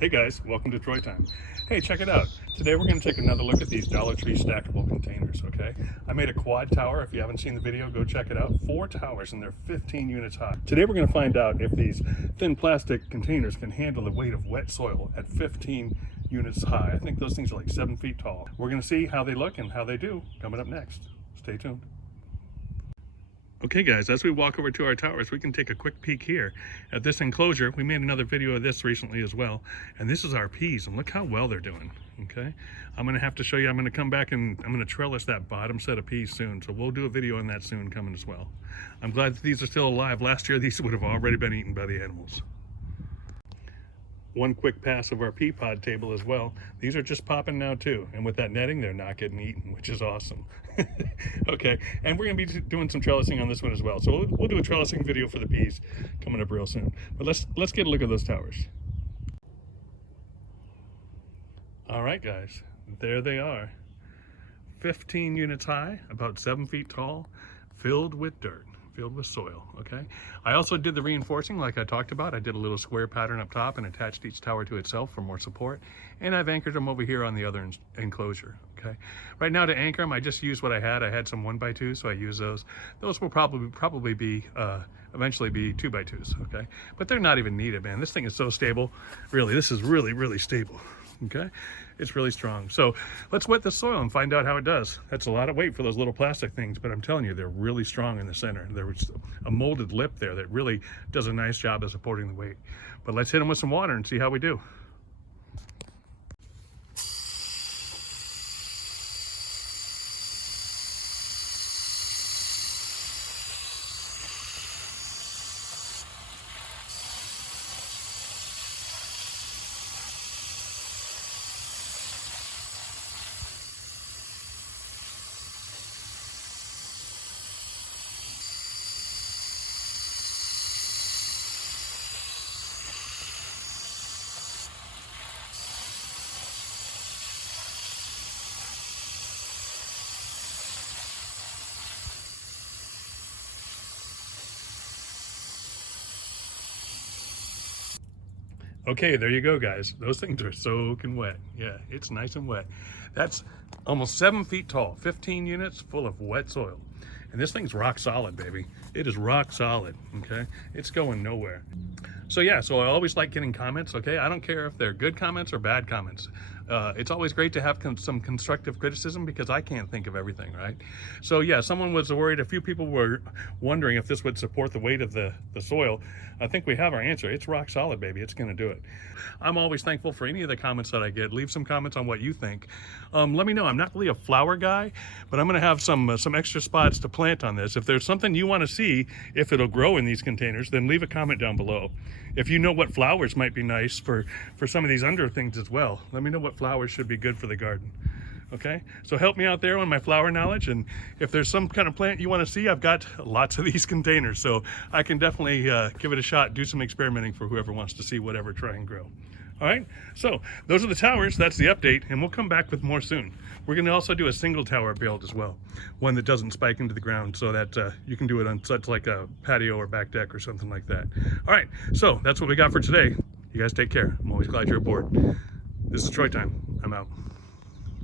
Hey guys, welcome to Troy Time. Hey, check it out. Today we're going to take another look at these Dollar Tree stackable containers, okay? I made a quad tower. If you haven't seen the video, go check it out. 4 towers and they're 15 units high. Today we're going to find out if these thin plastic containers can handle the weight of wet soil at 15 units high. I think those things are like 7 feet tall. We're going to see how they look and how they do coming up next. Stay tuned. Okay guys, as we walk over to our towers, we can take a quick peek here at this enclosure. We made another video of this recently as well. And this is our peas, and look how well they're doing, okay? I'm gonna have to show you, I'm gonna come back and I'm gonna trellis that bottom set of peas soon. So we'll do a video on that soon coming as well. I'm glad that these are still alive. Last year, these would have already been eaten by the animals. One quick pass of our pea pod table as well. These are just popping now too. And with that netting, they're not getting eaten, which is awesome. Okay, and we're gonna be doing some trellising on this one as well. So we'll do a trellising video for the peas coming up real soon. But let's get a look at those towers. All right, guys, there they are. 15 units high, about 7 feet tall, filled with dirt. Filled with soil, okay? I also did the reinforcing like I talked about. I did a little square pattern up top and attached each tower to itself for more support. And I've anchored them over here on the other enclosure, okay? Right now to anchor them, I just used what I had. I had some 1x2, so I use those. Those will probably be, eventually be 2x2s, okay? But they're not even needed, man. This thing is so stable. Really, this is really stable, okay? It's really strong. So let's wet the soil and find out how it does. That's a lot of weight for those little plastic things, but I'm telling you, they're really strong in the center. There's a molded lip there that really does a nice job of supporting the weight. But let's hit them with some water and see how we do. Okay, there you go, guys. Those things are soaking wet. Yeah, it's nice and wet. That's almost 7 feet tall, 15 units full of wet soil. And this thing's rock solid, baby. It is rock solid, okay? It's going nowhere. So yeah, so I always like getting comments, okay? I don't care if they're good comments or bad comments. It's always great to have some constructive criticism because I can't think of everything, right? So yeah, someone was worried, a few people were wondering if this would support the weight of the soil. I think we have our answer. It's rock solid, baby. It's gonna do it. I'm always thankful for any of the comments that I get. Leave some comments on what you think. Let me know. I'm not really a flower guy, but I'm gonna have some extra spots to plant on this. If there's something you wanna see, if it'll grow in these containers, then leave a comment down below. If you know what flowers might be nice for some of these under things as well, let me know what flowers should be good for the garden. Okay, so help me out there on my flower knowledge, and if there's some kind of plant you want to see, I've got lots of these containers, so I can definitely give it a shot, do some experimenting for whoever wants to see whatever, try and grow. All right, so those are the towers. That's the update, and we'll come back with more soon. We're going to also do a single tower build as well, one that doesn't spike into the ground, so that you can do it on such like a patio or back deck or something like that. All right, so that's what we got for today. You guys take care. I'm always glad you're aboard. This is Troy Time. I'm out.